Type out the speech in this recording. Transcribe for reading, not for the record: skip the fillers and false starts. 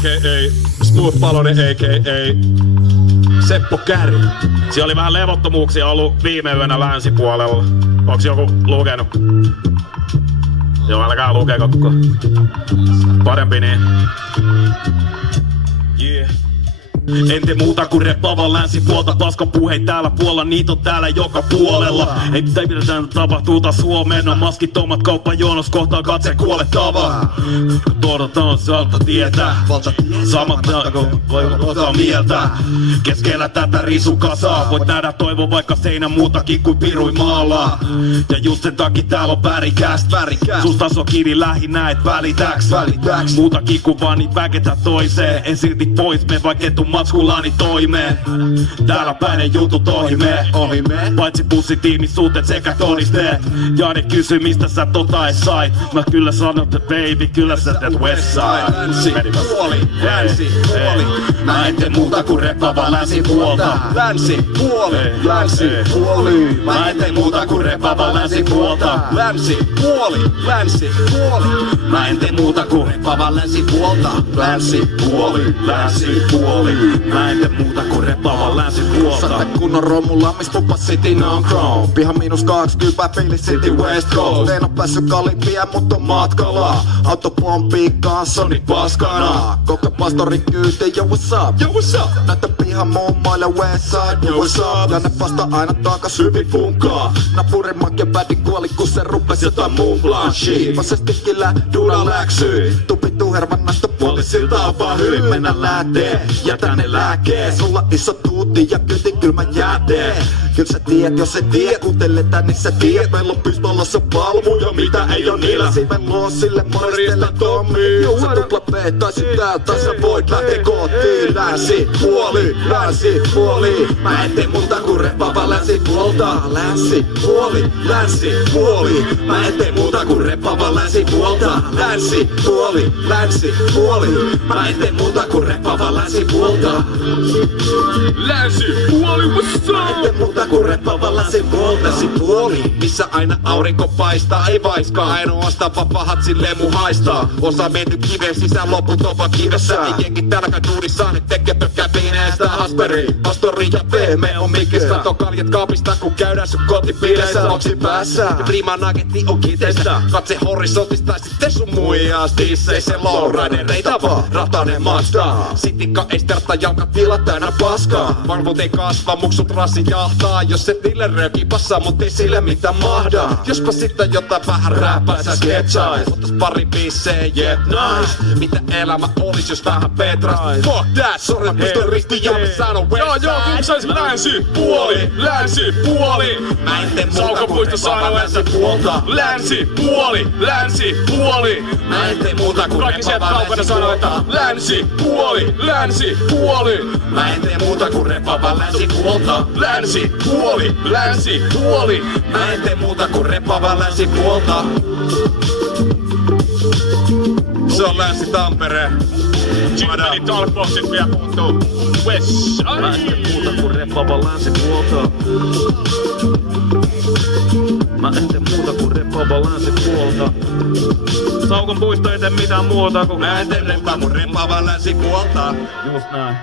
a.k.a. Smooth Palonen, a.k.a. Seppo Käri. Siellä oli vähän levottomuuksia ollut viime yönä länsipuolella. Onks joku lukenut? Joo, älkää lukeko koko. Parempi niin. Yeah. En tee muuta kuin reppaava länsipuolta. Paskapuhei täällä puolella, niitä on täällä joka puolella. Ei mitään tapahtuu taas huomenna. Maskittomat kauppajonos kohtaa katse kuolettava. Todotaan salta tietä. Samat osaa mieltä. Keskellä tätä risukasaa voit nähdä toivon vaikka seinä muutakin kuin pirui maalaa. Ja just sen takia täällä on värikäst. Susta on kiinni lähinnä et välitäks. Muutakin kuin vaan niin väketä toiseen. En silti pois me vaikka etu matskulaani toimeen. Täällä päinen jutut ohi me. Paitsi bussitiimisuutet sekä todisteet. Jani kysy mistä sä tota et sait. Mä kyllä sanon että baby kyllä sä teet Westside. Länsipuoli, länsipuoli. Mä en tee muuta kuin reppaava länsipuolta. Länsipuoli, länsipuoli. Mä en tee muuta kuin reppaava länsipuolta. Länsipuoli, länsipuoli. Mä en tee muuta kuin reppaava länsipuolta. Länsipuoli, länsipuoli. Mä en tee muuta kuin reppaava länsipuolta. Saatte kunnon romulla, mis puppa city on chrome. Piha -20, Philly City West Coast. En oo päässyt Kalimpia, mut on matkalla. Auto pomppii kanssoni paskana. Koko pastori kyytiin, yo what's up? Yo what's up? Näyttä pihan mummoille Westside, yo what's up? Ja ne vasta aina taakas hyvin funkaa. Napurimakke bädi kuoli, kun se rupes jotain mumblaa. Shit, vasestikillä duuna läksyi. Tupi tuhervan näistä poliisilta on vaan hyvin mennä lähtee. Jätä ne lääkee, sulla iso tuutti ja kyti kylmä jäätee. Kyl sä tiedät, jos et tiedä, kuunteletään niin sä tiedät. Meillä on pistolassa palmuja, mitä ei oo niillä. Siimen loosille moristele Tommi. Sä tupla B, tai sit täältä sä voit lähteä kotiin. Länsipuoli, länsipuoli. Mä en tee muuta kuin reppaava länsipuolta. Länsipuoli, länsipuoli. Mä en tee muuta kuin reppaava länsipuolta. Länsipuoli, länsipuoli. Mä en tee muuta kuin reppaava länsipuolta. Länsipuoli, what's Mä en tee muuta kuin reppaava länsipuolta. Länsipuoli, missä aina aurinko paistaa. Ei vaiskaa, ainoastaan vaan pahat silleen mun haistaa. Osa mennyt kiveen sisään, loput on vaan kivessä. Ei jengi tälläkään duunissaan, nyt tekee pökkää piineestä hasperi. Pastori ja pehme on mikis, kato kaljat kaapista, kun käydään sun kotipiileissä. Loksi päässä, ja prima nagetti on kiteistä. Katse horisontista, sitten sun muijas disseissä. Lowrider reitä vaan, ratanen Mazda. Sitikka ei sterta, jalkat tilat täynnä paskaa. Varvot ei kasva, muksut rassi jahtaa. Jos et niille rööki passaa, mut ei sille mitä mahda. Jospa sitten jotain vähän räppää sä sketsais. Ottais pari biissejä, yeah nice. Mitä elämä olis jos vähän petras. Fuck that, sorry pistol risti ja mä sanon Westside. Joo, kumpsais länsipuoli, länsipuoli. Mä en tee muuta Sauko kuin puisto reppaava sanoo, länsipuolta. länsipuoli, länsipuoli. Mä en tee muuta kuin Kaikki sieltä reppaava kaukana sanoo, että länsipuolta. länsipuoli, länsipuoli. Mä en tee muuta kuin reppaava länsipuolta. Länsipuoli, länsipuoli. Mä en tee muuta kuin reppaava länsipuolta. Se on Länsi-Tampere. Jimmeli Talkboxit vielä puuttuu. West. Mä en tee muuta kuin reppaava länsipuolta. Mä en tee muuta kuin reppaava länsipuolta. Saukon puisto ei tee mitään muuta kuin Mä en tee reppaava länsipuolta. just näin.